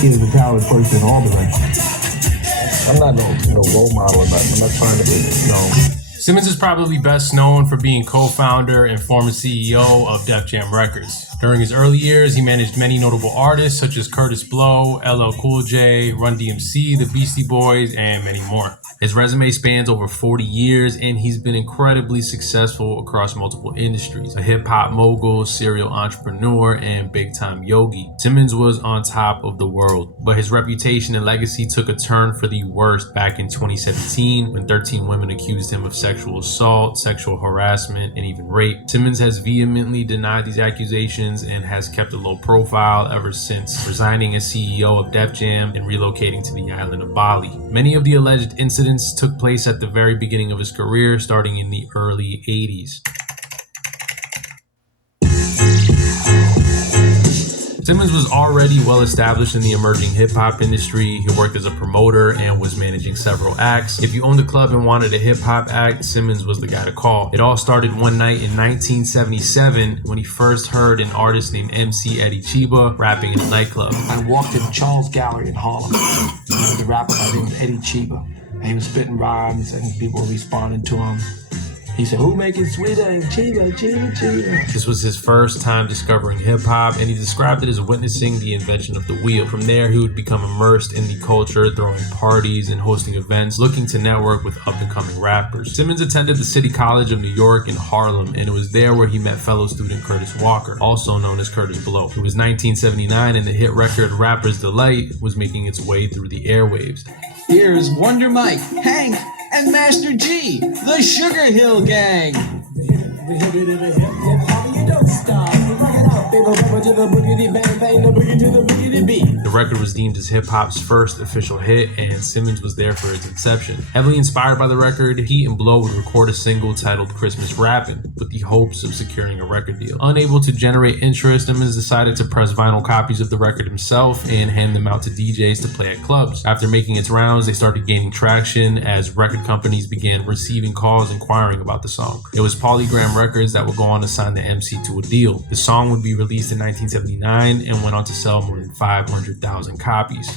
He's a talented person in all directions. I'm not no role model or nothing. I'm not trying to be, Simmons is probably best known for being co-founder and former CEO of Def Jam Records. During his early years, he managed many notable artists such as Kurtis Blow, LL Cool J, Run DMC, the Beastie Boys, and many more. His resume spans over 40 years, and he's been incredibly successful across multiple industries. A hip-hop mogul, serial entrepreneur, and big-time yogi. Simmons was on top of the world, but his reputation and legacy took a turn for the worst back in 2017 when 13 women accused him of sexual assault, sexual harassment, and even rape. Simmons has vehemently denied these accusations and has kept a low profile ever since, resigning as CEO of Def Jam and relocating to the island of Bali. Many of the alleged incidents took place at the very beginning of his career, starting in the early 80s. Simmons was already well established in the emerging hip-hop industry. He worked as a promoter and was managing several acts. If you owned a club and wanted a hip-hop act, Simmons was the guy to call. It all started one night in 1977 when he first heard an artist named MC Eddie Chiba rapping in a nightclub. I walked in Charles Gallery in Harlem. There was a rapper by the name of Eddie Chiba. And he was spitting rhymes and people were responding to him. He said, "Who make it sweeter?" Chiba, Chiba, Chiba. This was his first time discovering hip-hop, and he described it as witnessing the invention of the wheel. From there, he would become immersed in the culture, throwing parties and hosting events, looking to network with up-and-coming rappers. Simmons attended the City College of New York in Harlem, and it was there where he met fellow student Curtis Walker, also known as Kurtis Blow. It was 1979, and the hit record Rapper's Delight was making its way through the airwaves. Here's Wonder Mike, Hank, and Master G, the Sugar Hill Gang. The record was deemed as hip-hop's first official hit, and Simmons was there for its inception. Heavily inspired by the record, he and Blow would record a single titled Christmas Rappin' with the hopes of securing a record deal. Unable to generate interest, Simmons decided to press vinyl copies of the record himself and hand them out to DJs to play at clubs. After making its rounds, they started gaining traction as record companies began receiving calls inquiring about the song. It was Polygram Records that would go on to sign the MC to a deal. The song would be released in 1979 and went on to sell more than 500,000 copies.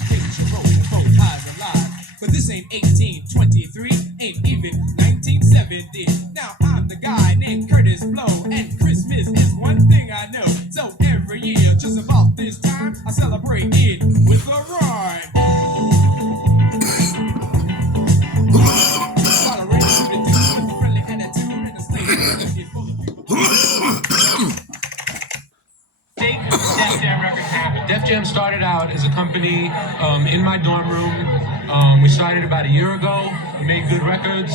But this ain't 1823, ain't even 1970. Now I'm the guy named Kurtis Blow, and Christmas is one thing I know. So every year, just about this time, I celebrate it with a rhyme. Def Jam started out as a company in my dorm room. We started about a year ago. We made good records.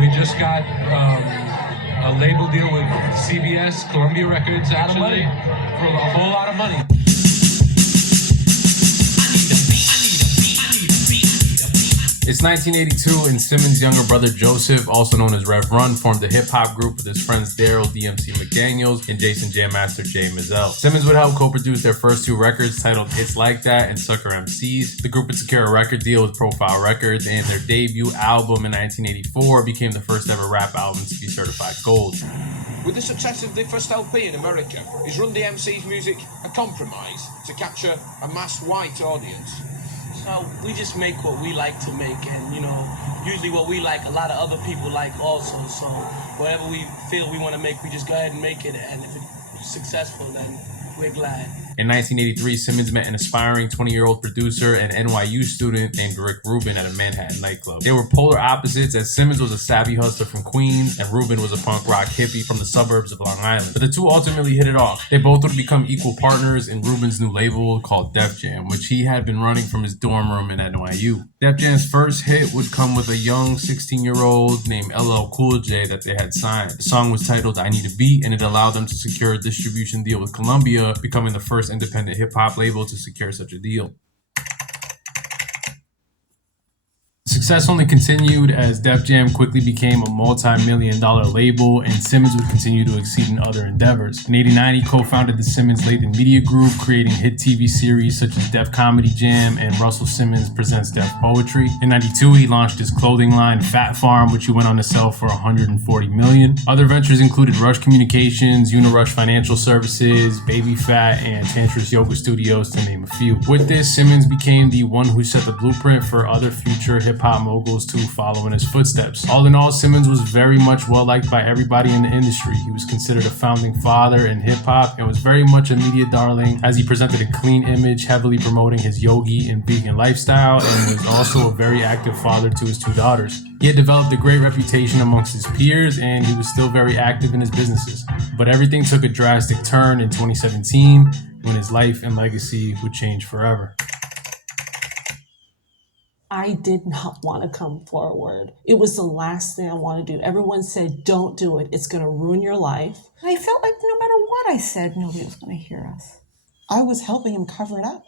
We just got a label deal with CBS, Columbia Records, actually, for a whole lot of money. It's 1982, and Simmons' younger brother Joseph, also known as Rev Run, formed a hip-hop group with his friends Daryl DMC McDaniels and Jason Jam Master Jay Mizell. Simmons would help co-produce their first two records titled It's Like That and Sucker MCs. The group would secure a record deal with Profile Records, and their debut album in 1984 became the first ever rap album to be certified gold. With the success of the first LP in America, is Run DMC's music a compromise to capture a mass white audience? So we just make what we like to make, and usually what we like, a lot of other people like also. So whatever we feel we want to make, we just go ahead and make it, and if it's successful, then we're glad. In 1983, Simmons met an aspiring 20-year-old producer and NYU student named Rick Rubin at a Manhattan nightclub. They were polar opposites, as Simmons was a savvy hustler from Queens and Rubin was a punk rock hippie from the suburbs of Long Island. But the two ultimately hit it off. They both would become equal partners in Rubin's new label called Def Jam, which he had been running from his dorm room in NYU. Def Jam's first hit would come with a young 16-year-old named LL Cool J that they had signed. The song was titled I Need a Beat, and it allowed them to secure a distribution deal with Columbia, becoming the first independent hip-hop label to secure such a deal. The Success only continued as Def Jam quickly became a multi-million-dollar label, and Simmons would continue to exceed in other endeavors. In '89, he co-founded the Simmons-Lathan Media Group, creating hit TV series such as Def Comedy Jam and Russell Simmons Presents Def Poetry. In '92, he launched his clothing line Fat Farm, which he went on to sell for $140 million. Other ventures included Rush Communications, Unirush Financial Services, Baby Fat, and Tantris Yoga Studios, to name a few. With this, Simmons became the one who set the blueprint for other future hip-hop moguls to follow in his footsteps. All in all, Simmons was very much well-liked by everybody in the industry. He was considered a founding father in hip-hop and was very much a media darling, as he presented a clean image, heavily promoting his yogi and vegan lifestyle, and was also a very active father to his two daughters. He had developed a great reputation amongst his peers, and he was still very active in his businesses. But everything took a drastic turn in 2017 when his life and legacy would change forever. I did not want to come forward. It was the last thing I wanted to do. Everyone said, don't do it. It's going to ruin your life. I felt like no matter what I said, nobody was going to hear us. I was helping him cover it up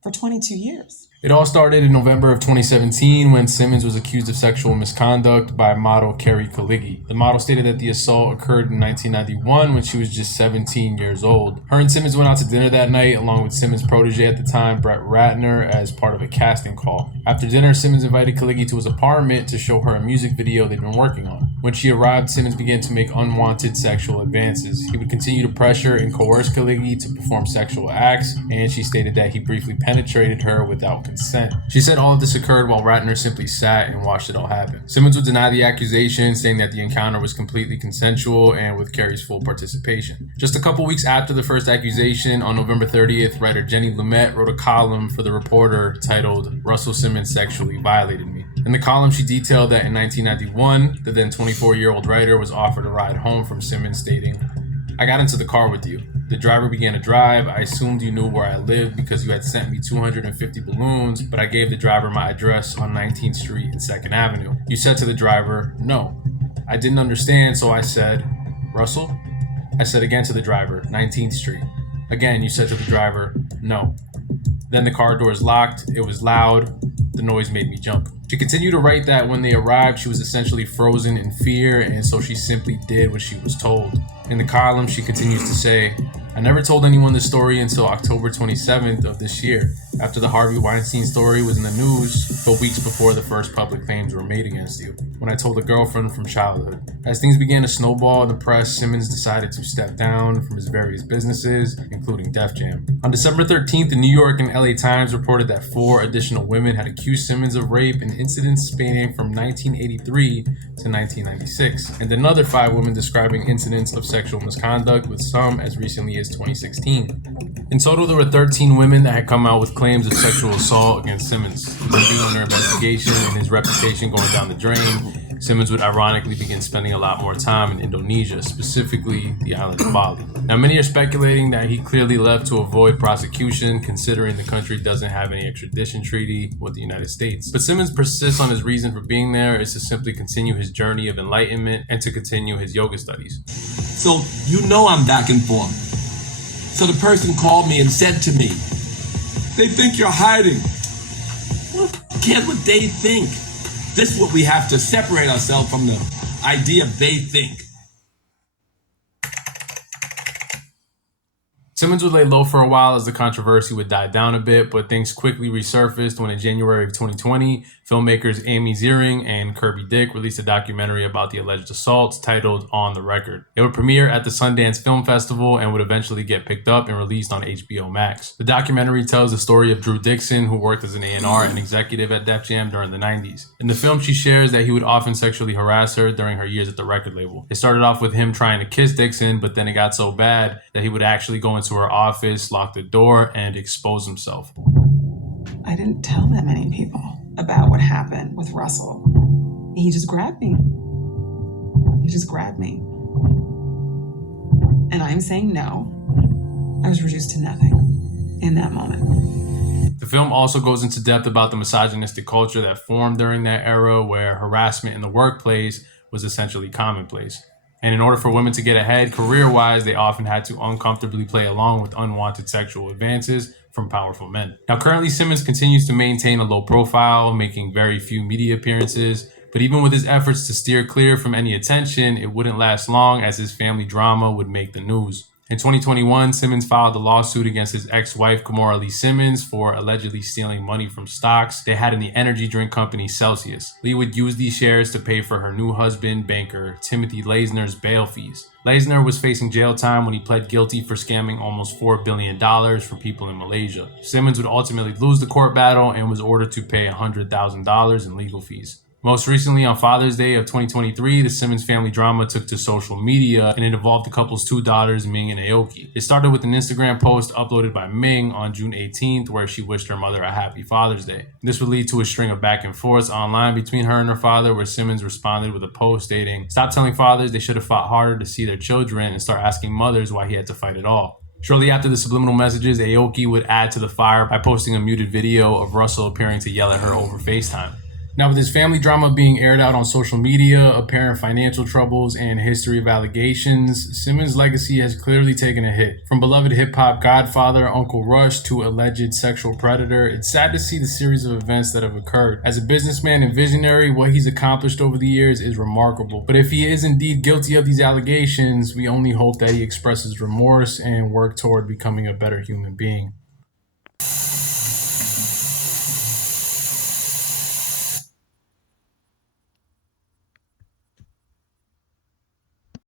for 22 years. It all started in November of 2017 when Simmons was accused of sexual misconduct by model Carrie Kaligi. The model stated that the assault occurred in 1991 when she was just 17 years old. Her and Simmons went out to dinner that night along with Simmons' protege at the time, Brett Ratner, as part of a casting call. After dinner, Simmons invited Kaligi to his apartment to show her a music video they'd been working on. When she arrived, Simmons began to make unwanted sexual advances. He would continue to pressure and coerce Kaligi to perform sexual acts, and she stated that he briefly penetrated her without consent. She said all of this occurred while Ratner simply sat and watched it all happen. Simmons would deny the accusation, saying that the encounter was completely consensual and with Carrie's full participation. Just a couple weeks after the first accusation, on November 30th, writer Jenny Lumet wrote a column for The Reporter titled "Russell Simmons Sexually Violated Me." In the column, she detailed that in 1991, the then 24-year-old writer was offered a ride home from Simmons, stating, "I got into the car with you. The driver began to drive. I assumed you knew where I lived because you had sent me 250 balloons, but I gave the driver my address on 19th Street and 2nd Avenue. You said to the driver, no. I didn't understand, so I said, Russell? I said again to the driver, 19th Street. Again, you said to the driver, no. Then the car doors locked. It was loud. The noise made me jump." She continued to write that when they arrived, she was essentially frozen in fear, and so she simply did what she was told. In the column, she continues to say, "I never told anyone this story until October 27th of this year, after the Harvey Weinstein story was in the news, but weeks before the first public claims were made against you, when I told a girlfriend from childhood." As things began to snowball in the press, Simmons decided to step down from his various businesses, including Def Jam. On December 13th, the New York and LA Times reported that 4 additional women had accused Simmons of rape in incidents spanning from 1983 to 1996, and another 5 women describing incidents of sexual misconduct, with some as recently as 2016. In total, there were 13 women that had come out with claims of sexual assault against Simmons. Depending on their investigation and his reputation going down the drain, Simmons would ironically begin spending a lot more time in Indonesia, specifically the island of Bali. Now, many are speculating that he clearly left to avoid prosecution, considering the country doesn't have any extradition treaty with the United States. But Simmons persists on his reason for being there is to simply continue his journey of enlightenment and to continue his yoga studies. So you know I'm back and forth. So the person called me and said to me, "They think you're hiding." Well, who cares what they think? This is what we have to separate ourselves from the idea of they think. Simmons would lay low for a while as the controversy would die down a bit, but things quickly resurfaced when in January of 2020, filmmakers Amy Ziering and Kirby Dick released a documentary about the alleged assaults titled On the Record. It would premiere at the Sundance Film Festival and would eventually get picked up and released on HBO Max. The documentary tells the story of Drew Dixon, who worked as an A&R and executive at Def Jam during the 90s. In the film, she shares that he would often sexually harass her during her years at the record label. It started off with him trying to kiss Dixon, but then it got so bad that he would actually go into her office, lock the door, and expose himself. I didn't tell that many people about what happened with Russell. He just grabbed me. And I'm saying no. I was reduced to nothing in that moment. The film also goes into depth about the misogynistic culture that formed during that era, where harassment in the workplace was essentially commonplace. And in order for women to get ahead career-wise, they often had to uncomfortably play along with unwanted sexual advances from powerful men. Now, currently, Simmons continues to maintain a low profile, making very few media appearances. But even with his efforts to steer clear from any attention, it wouldn't last long as his family drama would make the news. In 2021, Simmons filed a lawsuit against his ex-wife, Kimora Lee Simmons, for allegedly stealing money from stocks they had in the energy drink company Celsius. Lee would use these shares to pay for her new husband, banker Timothy Leisner's bail fees. Leisner was facing jail time when he pled guilty for scamming almost $4 billion from people in Malaysia. Simmons would ultimately lose the court battle and was ordered to pay $100,000 in legal fees. Most recently, on Father's Day of 2023, the Simmons family drama took to social media, and it involved the couple's two daughters, Ming and Aoki. It started with an Instagram post uploaded by Ming on June 18th, where she wished her mother a happy Father's Day. This would lead to a string of back and forths online between her and her father, where Simmons responded with a post stating, "Stop telling fathers they should have fought harder to see their children, and start asking mothers why he had to fight at all." Shortly after the subliminal messages, Aoki would add to the fire by posting a muted video of Russell appearing to yell at her over FaceTime. Now, with his family drama being aired out on social media, apparent financial troubles, and history of allegations, Simmons' legacy has clearly taken a hit. From beloved hip-hop godfather Uncle Rush to alleged sexual predator, it's sad to see the series of events that have occurred. As a businessman and visionary, what he's accomplished over the years is remarkable. But if he is indeed guilty of these allegations, we only hope that he expresses remorse and work toward becoming a better human being.